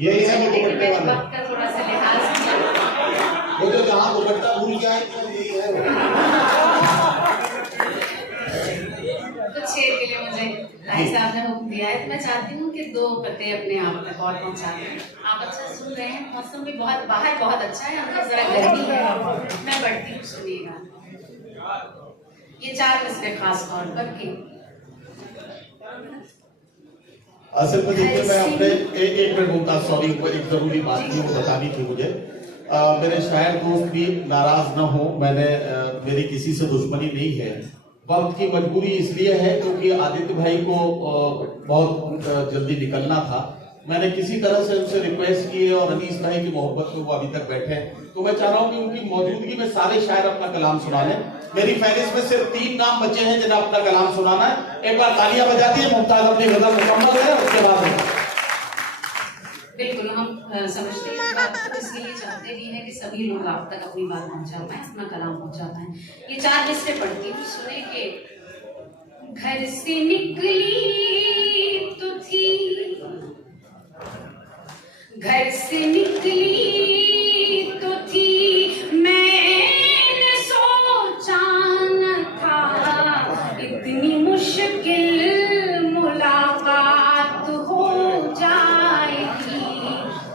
यही है दुपट्टे वाला। वक्त का थोड़ा सा लिहाज किया। वो जो जहाँ दुपट्टा भूल गया है यही है। कुछ शेर के लिए मुझे भाई साहब ने हुक्म दिया है, तो मैं चाहती हूँ कि 2 पत्ते अपने आप तक और पहुँचा दें। आप अच्छा सुन रहे हैं, मौसम भी बाहर बहुत अच्छा है, अंदर जरा गर्मी है, मैं बढ़ती हूँ, सुनिएगा। ये 4 मिसरे खास तौर पर के असल में देखिए, मैं अपने एक मिनट बोलता, सॉरी, एक जरूरी बात थी वो बतानी थी मुझे। मेरे शायर दोस्त भी नाराज न हो, मेरी किसी से दुश्मनी नहीं है। वक्त की मजबूरी इसलिए है क्योंकि आदित्य भाई को बहुत जल्दी निकलना था। मैंने किसी तरह से उनसे रिक्वेस्ट की है और अनीस भाई की मोहब्बत में वो अभी तक बैठे हैं, तो मैं चाह रहा हूं कि उनकी मौजूदगी में सारे शायर अपना कलाम सुना लें। मेरी फहरिस्त में सिर्फ 3 नाम बचे हैं जिन्हें अपना कलाम सुनाना है। एक बार तालियां बजा दिए, मुमताज अपनी गजल मुकम्मल है, उसके बाद बिल्कुल हम समझते हैं इस बात को, इसलिए चाहते भी हैं कि सभी लोग आप तक अपनी बात पहुंचा पाएं, अपना कलाम पहुंचा पाएं। ये 4 मिसरे पढ़ती हूँ, सुने के घर से निकली तो थी, घर से निकली तो थी, मैंने सोचा न था इतनी मुश्किल मुलाकात हो जाएगी।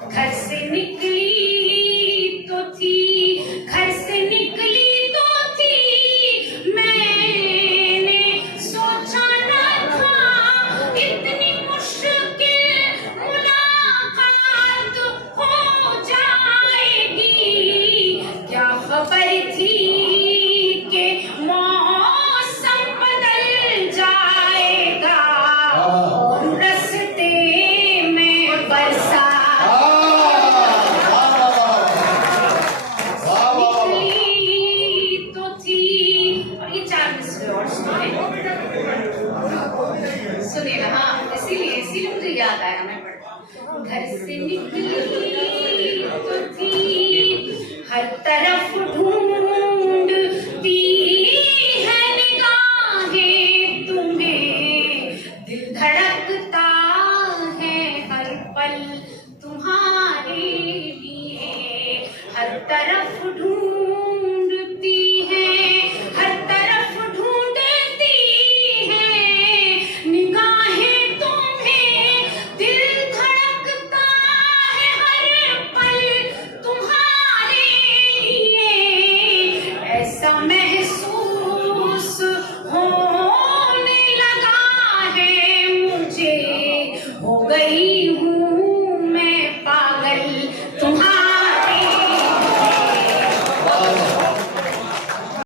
घर से निकली तो थी, घर से निकली तो थी, मैंने सोचा न था इतनी मुश्किल मुलाकात हो जाएगी। क्या खबर थी कि मौसम बदल जाएगा और रस्ते में बरसात निकली तो थी। और ये 4 मिसरे और सुनिएगा। हाँ, इसीलिए मुझे याद आया, मैं पढ़ता। घर से निकली तो थी, हर तरफ ढूंढती है निगाहें तुम्हें, दिल धड़कता है हर पल तुम्हारे लिए। हर तरफ ढूंढती है, हर तरफ ढूंढती है निगाहें तुम्हें, दिल धड़कता है हर पल तुम्हारे लिए। ऐसा महसूस होने लगा है मुझे, हो गई हूँ